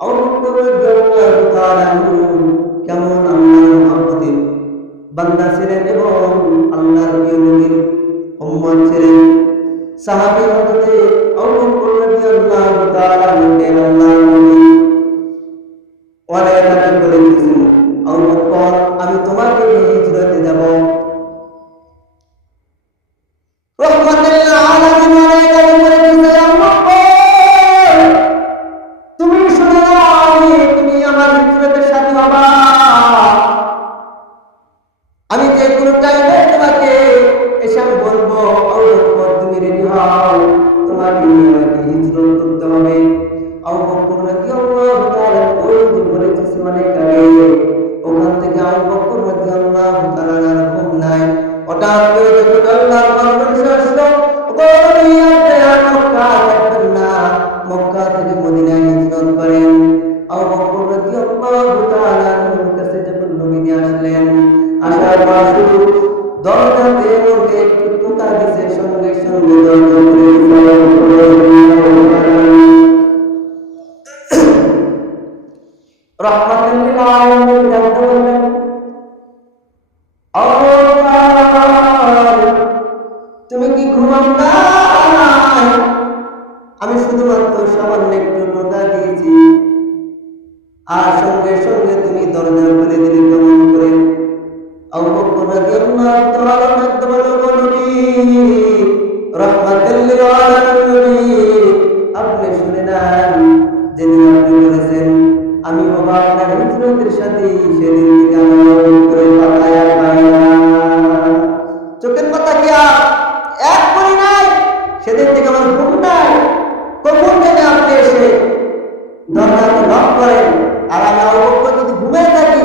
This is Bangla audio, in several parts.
আবু বকর রাদিয়াল্লাহু তাআলা কেমন আল্লাহর মহব্বতের বান্দা ছিলেন এবং আল্লাহর প্রিয় নবীর উম্মত ছিলেন। সাহাবী হযরতে আবু বকর রাদিয়াল্লাহু তাআলা আল্লাহর নবী অনেক বলে দিয়েছেন, আবু বকর আমি তোমাকে নিয়ে হিজরতে যাব। রহমাতুল আলামিন অনেক বলে দিয়েছেন, আবু বকর তুমি শুনে নাও, তুমি আমার হিজরতের সাথী হবা। আমি যে কোনো টাইমে তোমাকে এসে আমি বলবো, আবু বকর তুমি রেডি হও, তোমাকে নিয়ে আমাকে হিজরত করতে হবে। আবু বকর রাদিয়াল্লাহু তাআলা ওই যে বলেছে অনেক আগে, ওখান থেকে আবু বকর রাদিয়াল্লাহু তাআলা ঘুম নাই। হঠাৎ করে যখন আল্লাহর বান্দা আসলো, বললেন আপনি মক্কা থাকবেন না, মক্কা থেকে মদিনায় হিজরত করেন। আবু বকর রাদিয়াল্লাহু তাআলা কাছে যখন নবী আসলেন, আসার পর দরজাতে ওকে একটু টোকা দিছে, সঙ্গে সঙ্গে দরজা খুলে রহমাতুল আলামিন ডাকতে বললেন, আবু বকর তুমি কি ঘুমাও না? আমি শুধুমাত্র সামান্য একটু টোকা দিয়েছি, আর সঙ্গে সঙ্গে তুমি দরজা খুলে দিলে কেমন করে? আবু বকর রাদিয়াল্লাহু তাআলা ডাকতে বললেন, নবী রহমাতুল আলামিন নবী আপনি শুনে নেন, যেদিন আপনি বলেছেন আমি বাবা আপনার হিজরতের সাথে, সেদিন থেকে আমার করে পাতায় পাই না, চোখের পাতা কি এক করি নাই, সেদিন থেকে আমার ঘুম নাই। কখন থেকে আপনি এসে দরজাকে নক করেন, আর আমি আবু বকর যদি ঘুমিয়ে থাকি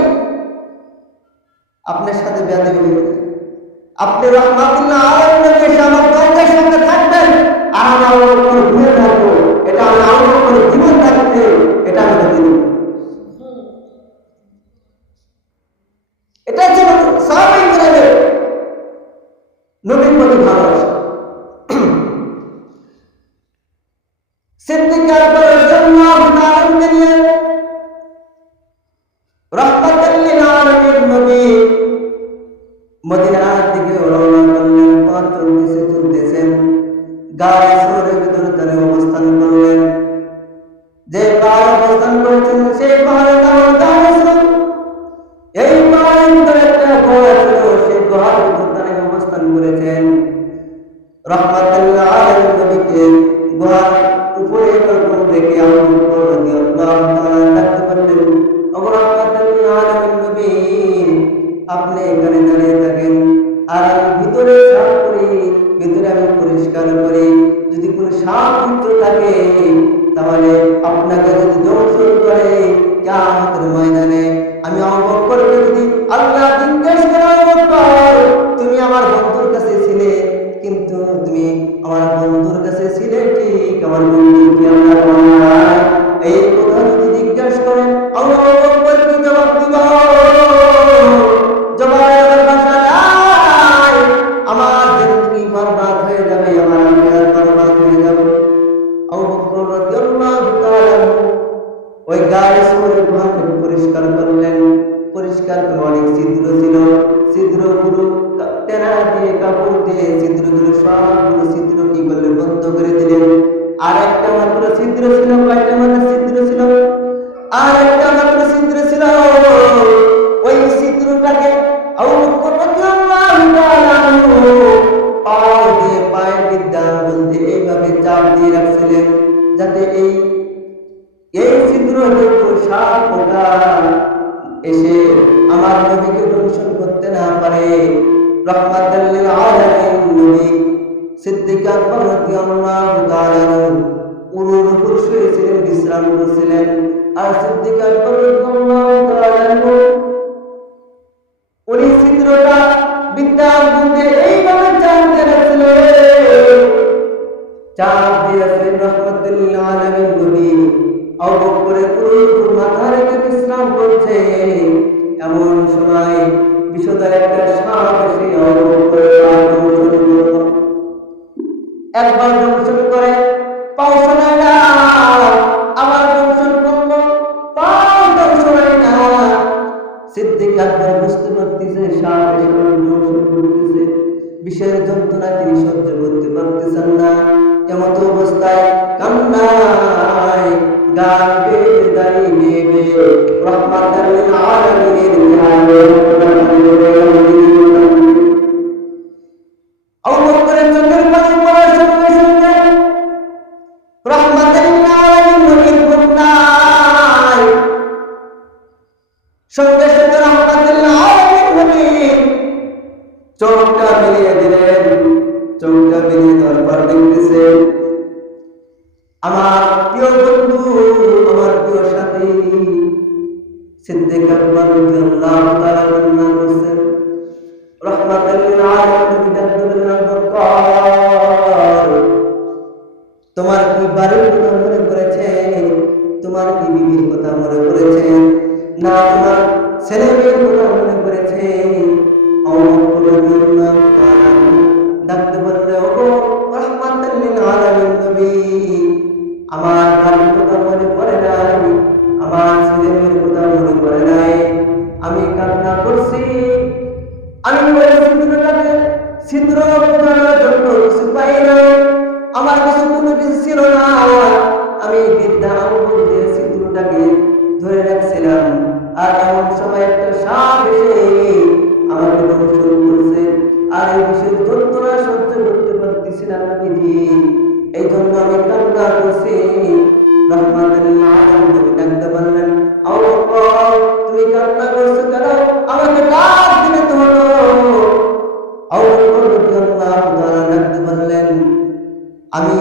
আপনার সাথে বেয়াদবি হয়ে যায়। আপনি রহমাতুল্লাহ আলামিন এসে আমার দরজার সামনে থাকবেন, আর আমি আবু বকর ঘুমিয়ে থাকবো, এটা আমি আবু বকরের জীবন থাকতে এটা আমি দেখি। এটা হচ্ছে সাহাবায়ে কেরামের নবীর প্রতি ভালোবাসা। সিদ্দিক আকবর রাদিয়াল্লাহু তাআলা নিয়ে রহমাতুল লিল আলামিন নবী মদিনার দিকে রওনা করলেন। পথ চলতেছেন, গায়ে সূরের ভিতর তারা অবস্থান করলেন। যে পাহাড়ে অবস্থান করেছেন সেই পাহাড়ের নাম দামেস্ক। এই পাহাড়ের ভিতরে একটা গুহা ছিল, সেই গুহার ভিতর তারা অবস্থান করেছেন। রহমাতুল আলামিন নবীকে গুহার উপরে এরকম দেখে আবু বকর রাদিয়াল্লাহু তাআলা ডাকতে পারলেন, ওগো রহমাতুল আলামিন নবী আপনি এখানে দাঁড়িয়ে থাকেন, আর আমি ভিতরে সাফ করি, ভিতরে আমি পরিষ্কার করি। যদি কোনো সাপ মিত্র থাকে তাহলে আপনাকে যদি দংশন করে কিয়ামতের ময়দানে আমি আবু বকরকে যদি আল্লাহ জিজ্ঞেস করে, আবু বকর তুমি আমার বন্ধুর কাছে ছিলে, কিন্তু তুমি আমার বন্ধুর কাছে ছিলে ঠিক, আমার বন্ধু কি আমার বাংলায়, এই কথা যদি জিজ্ঞেস করেন আবু বকর কি জবাব দিব? জবাবের ভাষা নাই, আমার জিন্দেগি বরবাদ হয়ে যাবে, আমার আখিরাত বরবাদ হয়ে যাবে। আবু বকর রাদিয়াল্লাহু তাআলা ওই গায়ে সূরের গুহাকে পরিষ্কার করলেন। পরিষ্কার করে অনেক ছিদ্র ছিল, ছিদ্রগুলো টেনা দিয়ে কাপড় দিয়ে ছিদ্রগুলো সবগুলো ছিদ্র কি করলেন বন্ধ করে দিলেন। আর একটা মাত্র ছিদ্র ছিল, কয়টা মাত্র ছিদ্র ছিল? আর একটা মাত্র ছিদ্র ছিল। ওই ছিদ্রটাকে আবু বকর রাদিয়াল্লাহু তাআলা পায়ের বিদ্যা বলতে এইভাবে চাপ দিয়ে রাখছিলেন, যাতে এই ছিদ্র থেকে সাপ পোকা এসে আমার নবীকে দংশন করতে না পারে। রহমাতুল লিল আলামিন নবী সিদ্দিক আকবর রাদিয়াল্লাহু তাআলা উরুর উপর শুয়েছিলেন, বিশ্রাম করছিলেন। আর সিদ্দিক আকবর রাদিয়াল্লাহু তাআলা উনি ছিদ্রটা বিদ্যার মধ্যে এইভাবে চাপ দিয়ে রাখছিলেন, চাপ দিয়েছেন। রহমাতুল লিল আলামিন নবী আবু বকরের উরুর মাথা রেখে বিশ্রাম করছে। এমন সময় বিষধর একটা সাপ এসে আবু বকরের পা দংশন করল। একবার দংশন করে পাও শোনায় না, আবার দংশন করল, বিষের যন্ত্রণা তিনি সহ্য করতে পারতেছেন না। এমত অবস্থায় কান্নায় গান বেয়ে দাঁড়িয়ে বেয়ে রহমাতাল লিল আলামিনের আবু বকরের চোখের পানি পড়ার সঙ্গে সঙ্গে রহমাতাল লিল আলামিন নবীর কন্যায় সঙ্গে সঙ্গে রহমাতাল লিল আলামিন নবী চোখটা মিলিয়ে দিলেন। চোখটা মিলিয়ে দেওয়ার পর দেখতেছে আমার প্রিয় বন্ধু, আমার প্রিয় সাথী সিদ্দিক আকবর রাদিয়াল্লাহু তাআলা বর্ণনা করেছেন রহমাতুল লিল আলামিন তোমার কি বাড়ির কথা মনে পড়েছে? তোমার কি বিবির কথা মনে পড়েছে? না তোমার ছেলে মেয়ের কথা মনে পড়েছে? ডাকতে বললে ওগো রহমাতুল লিল আলামিন নবী, আমার বাড়ির কথা মনে পড়ে নাই, আমার ছেলে মেয়ের কথা মনে পড়ে নাই, আমি কান্না করছি। আমি ছিদ্র বোঝানোর জন্য কিছু পাই নাই, আমার কাছে কোনো কিছু ছিল না। আমি বিদ্যা আঙ্গুল দিয়ে ছিদ্রটাকে ধরে রাখছিলাম, আর এমন সময় একটা সাপ এসে আমাকে দংশন করছে, আর এই বিশেষ যন্ত্রণা সহ্য করতে পারতেছিলাম নবীজি, এই জন্য আমি কান্না করছি। রহমাতুল লিল আলামিন ডাকতে বললেন আবু বকর তুমি কান্না করছো কেন? আমাকে ডাক দিলে তো হতো। আবু বকর রাদিয়াল্লাহু তাআলা ডাকতে বললেন আমি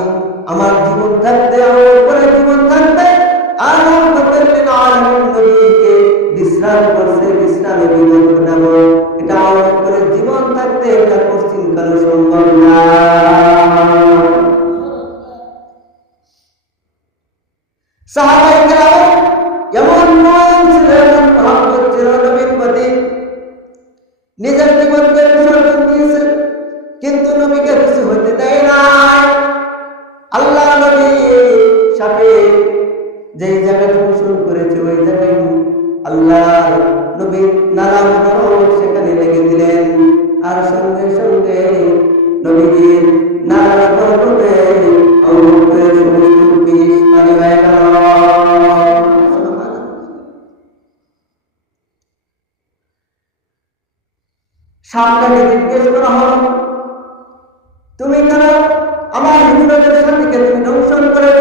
আমার জীবন থাকতে, আমার উপরে জীবন থাকতে আর রহমাতুল লিল আলামিন নবীকে বিশ্রাম করছে, বিশ্রামে বিনোদ ঘটাবো, এটা আমার উপরে জীবন থাকতে এটা কোশ্চিন কালো সম্ভব না। সাহাবায়ে কেরাম এমন মন ছিল, এমন মহব্বত ছিল নবীর প্রতি, নিজের জীবনকে বিসর্জন দিয়েছে, কিন্তু নবীকে কিছু হতে দেয় না। আল্লাহ নবী সাপে যেই জায়গায় দংশন করেছে ওই জায়গায় আল্লাহ নবীর নানা মোবারক সেখানে লেগে দিলেন, আর সঙ্গে সঙ্গে নবীজির নানা বরকতে আবু বকরের সমস্ত বিষ পানি হয়ে গেল। সাপটাকে জিজ্ঞেস করা হলো তুমি কেন আমার হিজরতের সাথীকে তুমি দংশন করেছ?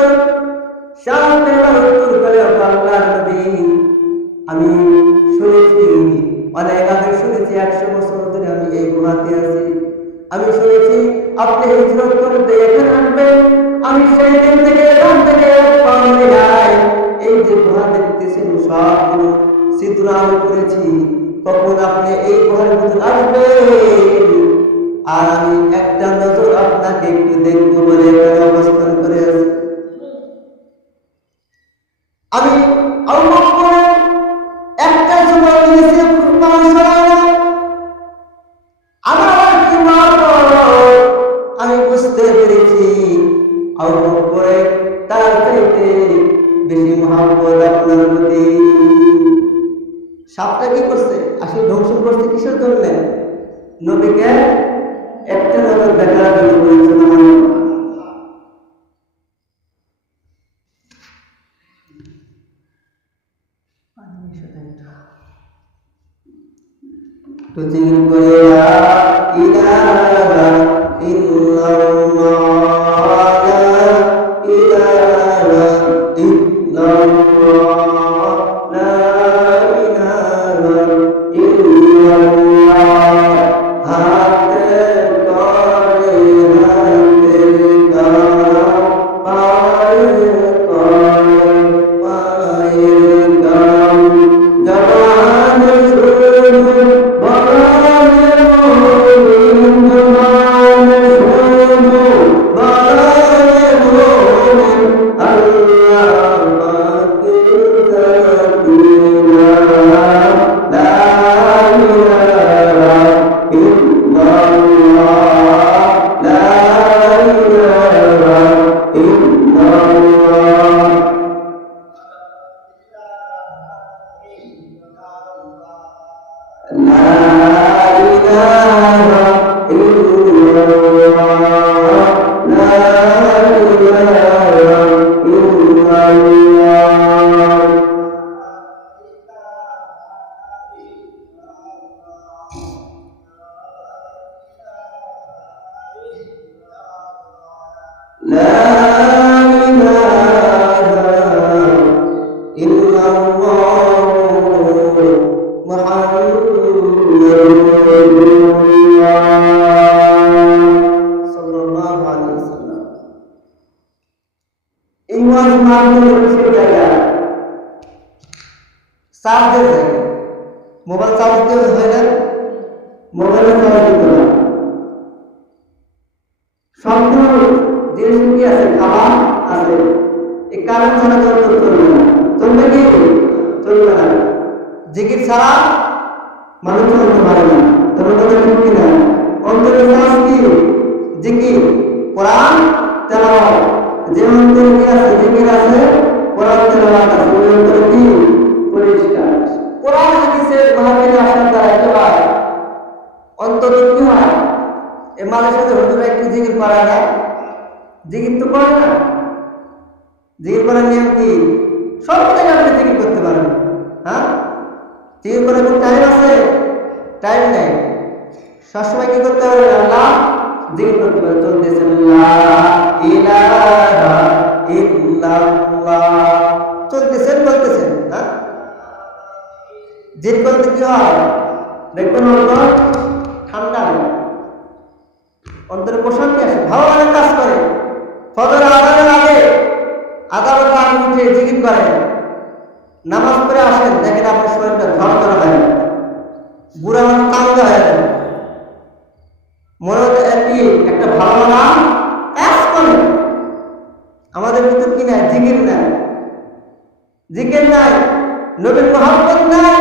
সাপ এবার উত্তর করে আল্লাহর নবী আমি শুনেছি, অনেক আগে শুনেছি, 100 বছর ধরে আমি এই গুহাতে আছি, আমি শুনেছি আপনি হিজরত করতে এখানে আসবেন, আমি সেই দিন থেকে এখান থেকে পাওয়া যায় এই যে গুহা দেখতেছেন সবগুলো ছিদ্র আমি করেছি, কখন আপনি এই গুহার ভিতরে আসবেন আর আমি একটা নজর আপনাকে একটু দেখবো বলে এখানে অবস্থান করে আছি। আমি আবু বকর একটা সময় দিয়েছি আমার কি আমি বুঝতে পেরেছি আবু বকরের তার চাইতে বেশি মহব্বত আপনার প্রতি। সাপটা কি করছে? আসলে ধ্বংস করছে কিসের জন্য? নবীকে একটা নজর দেখার জন্য করেছে। তো জিকির করে লা ইলাহা ইল্লাল্লাহ লা ইলাহা ইল্লাল্লাহ লা ইলাহা ইল্লাল্লাহ হাতে করে হাতে গাও পায়ে করে পায়ে গাও জবান শুনে বলে চার্জের জায়গায় মোবাইল চার্জ দিতে হয় না, মোবাইলে চার্জ দিতে হয়। সম্পূর্ণ জিনিস কি আছে? খাবার আছে। এই কারণ ছাড়া যন্ত্র চলবে না। চলবে কি? চলবে না। জিকির ছাড়া মানুষ চলতে পারে না। তবে কথা ঠিক কিনা? অন্তরের কাজ কি? জিকির, কোরআন তেলাওয়াত। যে অন্তরে কি আছে? জিকির আছে, কোরআন তেলাওয়াত আছে। ওই অন্তরে কি? পরিষ্কার। কোরআন হাদিসের মাহফিলে আসার দ্বারা কি হয়? অন্তরে কি হয়? এ মাঝে সাথে হুজুরা একটু জিকির পারে না, জিকির তো করে না। জিকির করার নিয়ম কি? সব থেকে আপনি জিকির করতে পারেন। হ্যাঁ, জিকির করার কোন টাইম আছে? টাইম নেই। সবসময় কি করতে হবে? আল্লাহ জিকির করতে হবে। চলতেছে লা ইলাহা ইল্লাল্লাহ, চলতেছেন বলতেছেন। হ্যাঁ, জিকির করতে কি হয়? দেখবেন অন্তর ঠান্ডা হয়, অন্তরে প্রশান্তি আসে, ভালো লাগে, কাজ করে। ফজর আজানের আগে আধা ঘন্টা আগে উঠে জিকির করেন, নামাজ পড়ে আসেন, দেখেন আপনার শরীরটা ঝরঝরা হয়, বুড়া মানুষ চাঙ্গা হয়ে যায়, মনে হচ্ছে কি একটা ভালো লাগা কাজ করে। আমাদের ভিতর কি নাই? জিকির নাই, জিকির নাই, নবীর মহব্বত নাই,